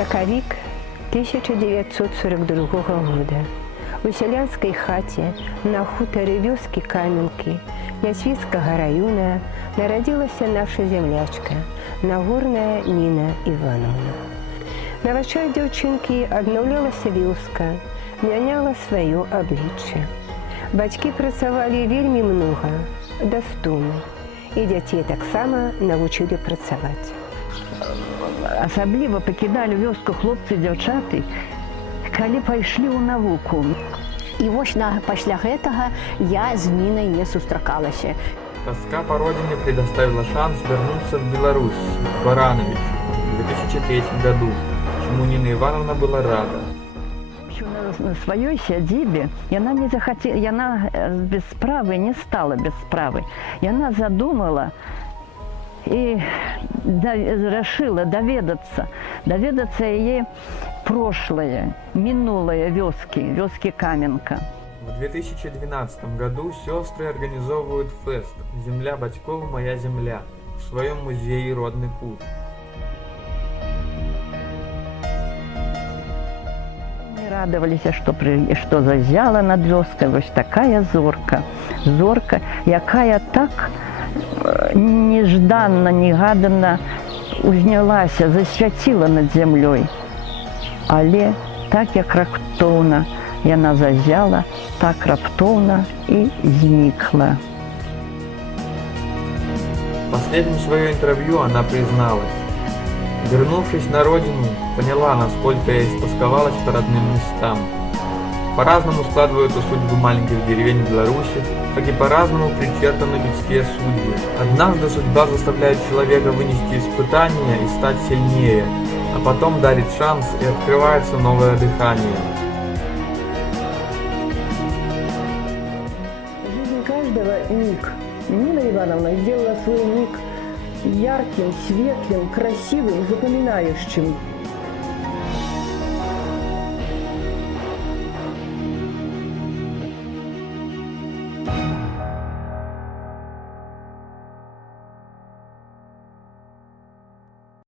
Сакавік 1942 года. У сялянскай хаце на хутары вёскі Каменкі Нясвіцкага раёна нарадзілася наша зямлячка, Нагорная Ніна Івановна. На вачах дзяўчынкі аднаўлялася вёска, мяняла сваё аблічча. Бацькі працавалі вельмі многа, дастойна, і дзяцей таксама навучылі працаваць. Асабліва пакідалі вёску хлопцы і дзяўчаты, калі пайшлі ў навуку. І вось пасля гэтага я з Нінай не сустракалася. Тоска по родине предоставила шанс вернуться в Беларусь, к Барановичу, в 2003 году, чему Нина Ивановна была рада. На сваёй сядзібе яна не захацела, яна без справы не стала без справы. Яна задумала і рашыла даведацца яе прошлое, минулое вёски Каменка. В 2012 году сестры организовывают фест «Земля батьков, моя земля» в своем музее «Родный кут». Радаваліся, што зазяла над вёскай вось такая зорка, якая так нежданна, негаданна узнялася, засвяціла над зямлёй. Але так як раптоўна яна зазяла, так раптоўна і знікла. В последнем свое интервью она призналась: вернувшись на родину, поняла, насколько я истосковалась по родным местам. По-разному складываются судьбы маленьких деревень в Беларуси, как и по-разному причертаны людские судьбы. Однажды судьба заставляет человека вынести испытания и стать сильнее, а потом дарит шанс, и открывается новое дыхание. Жизнь каждого миг. Нина Ивановна сделала свой миг ярким, светлым, красивым, запоминающим.